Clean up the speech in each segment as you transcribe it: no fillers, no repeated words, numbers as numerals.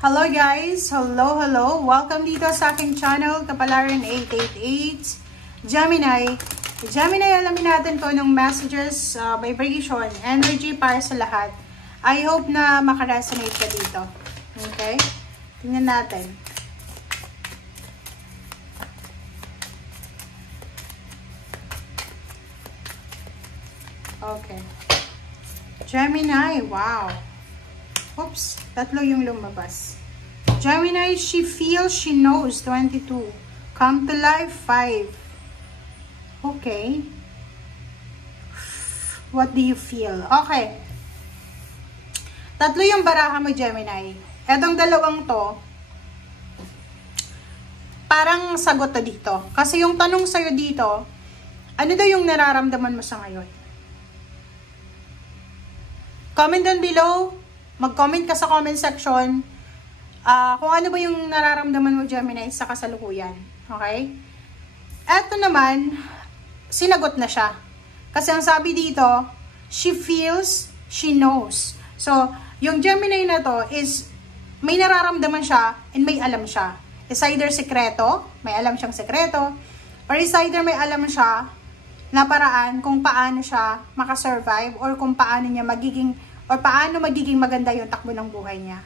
Hello guys! Hello! Welcome dito sa aking channel, Kapalaran888 Gemini. Gemini, alamin natin po ng messages, vibration, energy para sa lahat. I hope na makaresonate ka dito. Okay? Tingnan natin. Okay. Gemini, wow. Oops, tatlo yung lumabas. Gemini, she feels, she knows, 22. Come to life, 5. Okay. What do you feel? Okay. Tatlo yung baraha mo, Gemini. Etong dalawang to, parang sagot na dito. Kasi yung tanong sa'yo dito, ano daw yung nararamdaman mo sa ngayon? Comment down below. Mag-comment ka sa comment section kung ano ba yung nararamdaman mo, Gemini, sa kasalukuyan. Okay? Eto naman, sinagot na siya. Kasi ang sabi dito, she feels, she knows. So, yung Gemini na to is, may nararamdaman siya and may alam siya. It's either sekreto, may alam siyang sekreto, or it's either may alam siya na paraan kung paano siya makasurvive or kung paano niya magiging maganda yung takbo ng buhay niya.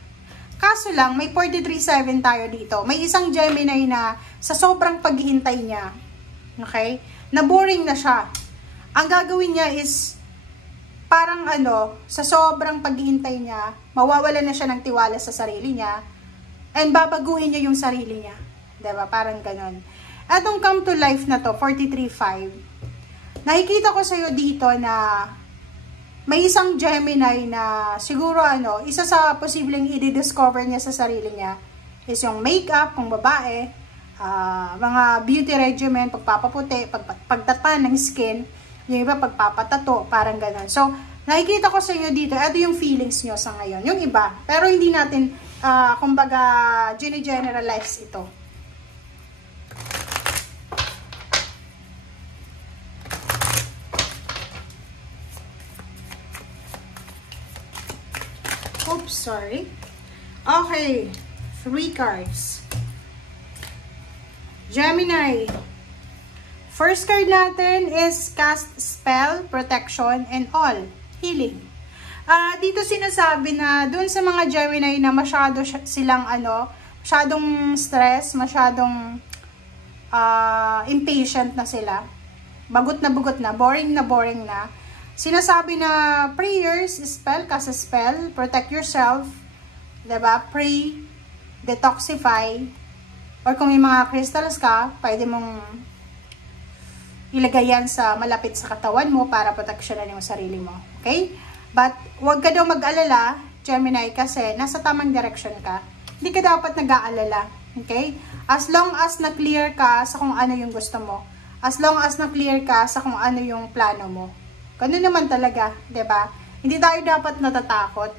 Kaso lang, may 43.7 tayo dito. May isang Gemini na sa sobrang paghihintay niya, okay, na boring na siya. Ang gagawin niya is, parang sa sobrang paghihintay niya, mawawala na siya ng tiwala sa sarili niya, and babaguhin niya yung sarili niya. Diba? Parang ganon. Etong come to life na to, 43.5, nakikita ko sa'yo dito na may isang Gemini na siguro isa sa posibleng i-discover niya sa sarili niya is yung makeup, kung babae, mga beauty regimen, pagpapaputi, pagtatan ng skin, yung iba pagpapatato, parang ganun. So, nakikita ko sa inyo dito, ito yung feelings nyo sa ngayon, yung iba. Pero hindi natin, kumbaga, generalize ito. Oops, sorry. Okay, 3 cards. Gemini. First card natin is cast spell, protection, and all. Healing. Dito sinasabi na dun sa mga Gemini na masyado silang masyadong stress, masyadong impatient na sila. Bagot na, boring na. Sinasabi na prayers, spell, cast a spell, protect yourself, diba? Pray, detoxify, or kung may mga crystals ka, pwede mong ilagay yan sa malapit sa katawan mo para proteksyonan yung sarili mo. Okay? But, huwag ka daw mag-alala, Gemini, kasi nasa tamang direction ka. Hindi ka dapat nag-aalala. Okay? As long as na-clear ka sa kung ano yung gusto mo. As long as na-clear ka sa kung ano yung plano mo. Ganun naman talaga, 'di ba? Hindi tayo dapat natatakot.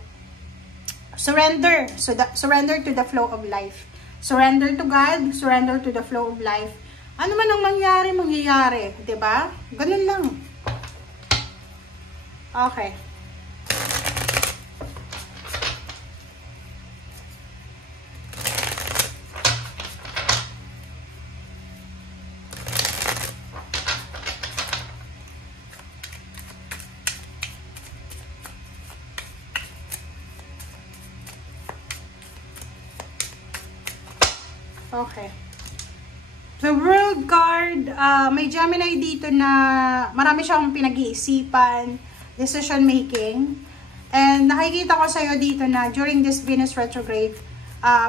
Surrender. Surrender to the flow of life. Surrender to God, surrender to the flow of life. Ano man ang mangyayari, 'di ba? Ganun lang. Okay. Okay. The World card, may Gemini dito na marami siyang pinag-iisipan, decision making. And nakikita ko sa'yo dito na during this Venus retrograde,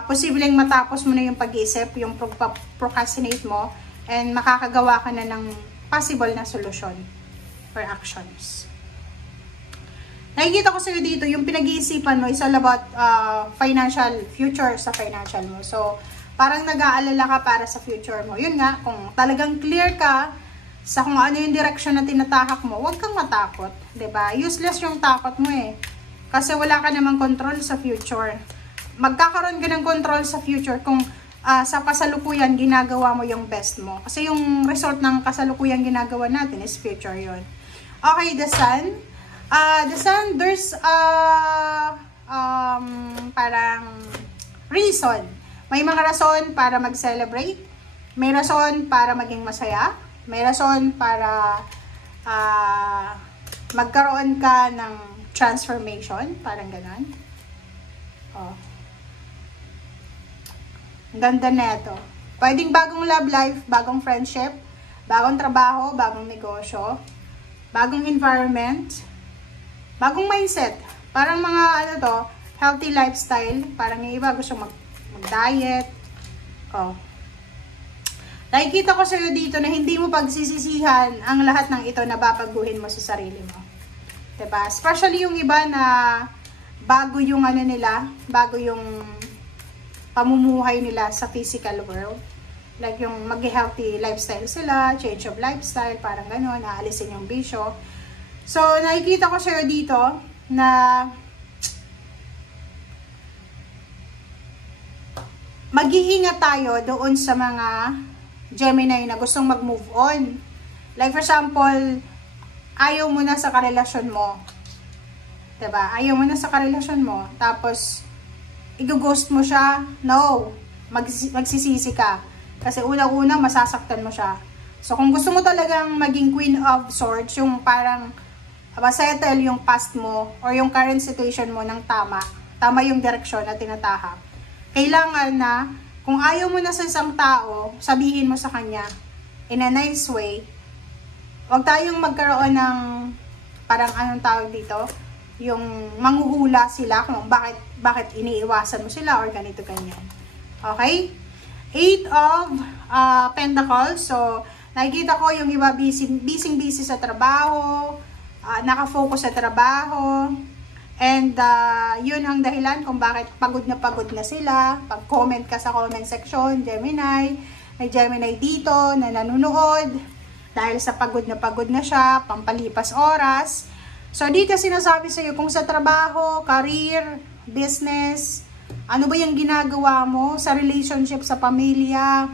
posibleng matapos mo na yung pag-iisip, yung procrastinate mo, and makakagawa ka na ng possible na solusyon or actions. Nakikita ko sa'yo dito, yung pinag-iisipan mo is all about financial, future sa financial mo. So, parang nag-aalala ka para sa future mo. Yun nga, kung talagang clear ka sa kung ano yung direction na tinatahak mo, huwag kang matakot. 'Di ba? Useless yung takot mo eh. Kasi wala ka namang control sa future. Magkakaroon ka ng control sa future kung sa kasalukuyan ginagawa mo yung best mo. Kasi yung result ng kasalukuyan ginagawa natin is future yun. Okay, the Sun. The Sun, there's parang reason. May mga rason para mag-celebrate. May rason para maging masaya. May rason para magkaroon ka ng transformation. Parang ganon. Oh. Ang ganda na ito. Pwedeng bagong love life, bagong friendship, bagong trabaho, bagong negosyo, bagong environment, bagong mindset. Parang mga ano to, healthy lifestyle. Parang yung iba gusto mag-diet. Oh. Nakikita ko sa'yo dito na hindi mo pagsisisihan ang lahat ng ito na babaguhin mo sa sarili mo. Diba? Especially yung iba na bago yung ano nila, bago yung pamumuhay nila sa physical world. Like yung mag-healthy lifestyle sila, change of lifestyle, parang gano'n, naalisin yung bisyo. So, nakikita ko sa'yo dito na mag-iingat tayo doon sa mga Gemini na gustong mag-move on. Like for example, ayaw mo na sa karelasyon mo. Diba? Ayaw mo na sa karelasyon mo. Tapos, i-ghost mo siya. No. Magsisisi ka. Kasi unang-una, masasaktan mo siya. So, kung gusto mo talagang maging Queen of Swords, yung parang masettle yung past mo or yung current situation mo ng tama yung direksyon na tinatahak. Kailangan na, kung ayaw mo na sa isang tao, sabihin mo sa kanya, in a nice way, huwag tayong magkaroon ng, parang anong tawag dito, yung manghuhula sila kung bakit iniiwasan mo sila or ganito ganyan. Okay? 8 of Pentacles. So, nakikita ko yung iba busy sa trabaho, nakafocus sa trabaho, and yun ang dahilan kung bakit pagod na sila. Pag-comment ka sa comment section, Gemini, may Gemini dito na nanonood dahil sa pagod na siya, pampalipas oras. So, dito sinasabi sa iyo kung sa trabaho, career, business, ano ba yung ginagawa mo sa relationship, sa pamilya,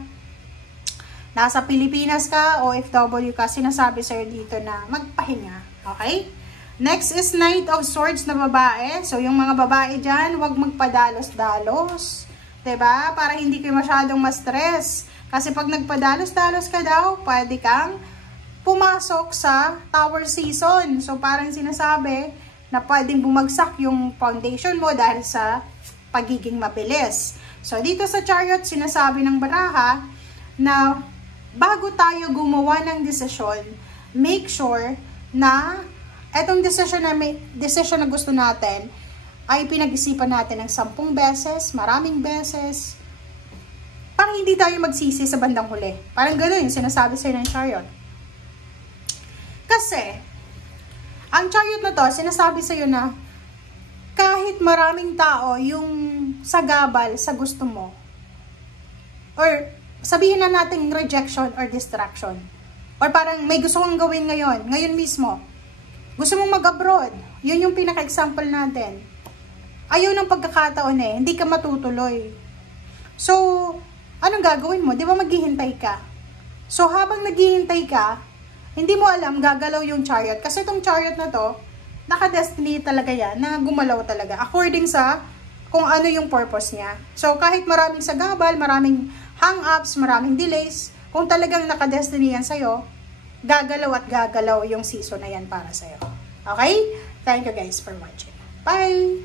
nasa Pilipinas ka, OFW ka, sinasabi sa iyo dito na magpahinga. Okay? Next is Knight of Swords na babae. So, yung mga babae dyan, huwag magpadalos-dalos. Diba? Para hindi kayo masyadong ma-stress. Kasi pag nagpadalos-dalos ka daw, pwede kang pumasok sa tower season. So, parang sinasabi na pwedeng bumagsak yung foundation mo dahil sa pagiging mabilis. So, dito sa Chariot, sinasabi ng baraha na bago tayo gumawa ng desisyon, make sure na etong decision na gusto natin ay pinag-isipan natin ng 10 beses, maraming beses, para hindi tayo magsisi sa bandang huli. Parang gano'n yung sinasabi sa'yo ng Chariot. Kasi, ang Chariot na to, sinasabi sa'yo na kahit maraming tao yung sagabal sa gusto mo, or sabihin na natin rejection or distraction, or parang may gusto kong gawin ngayon mismo, gusto mong mag-abroad, yun yung pinaka-example natin. Ayaw ng pagkakataon hindi ka matutuloy. So, anong gagawin mo? Di ba maghihintay ka? So, habang naghihintay ka, hindi mo alam, gagalaw yung Chariot. Kasi itong Chariot na to, naka-destiny talaga yan, na gumalaw talaga. According sa kung ano yung purpose niya. So, kahit maraming sagabal, maraming hang-ups, maraming delays, kung talagang naka-destiny yan sa'yo, gagalaw at gagalaw yung season na yan para sa'yo. Okay? Thank you guys for watching. Bye!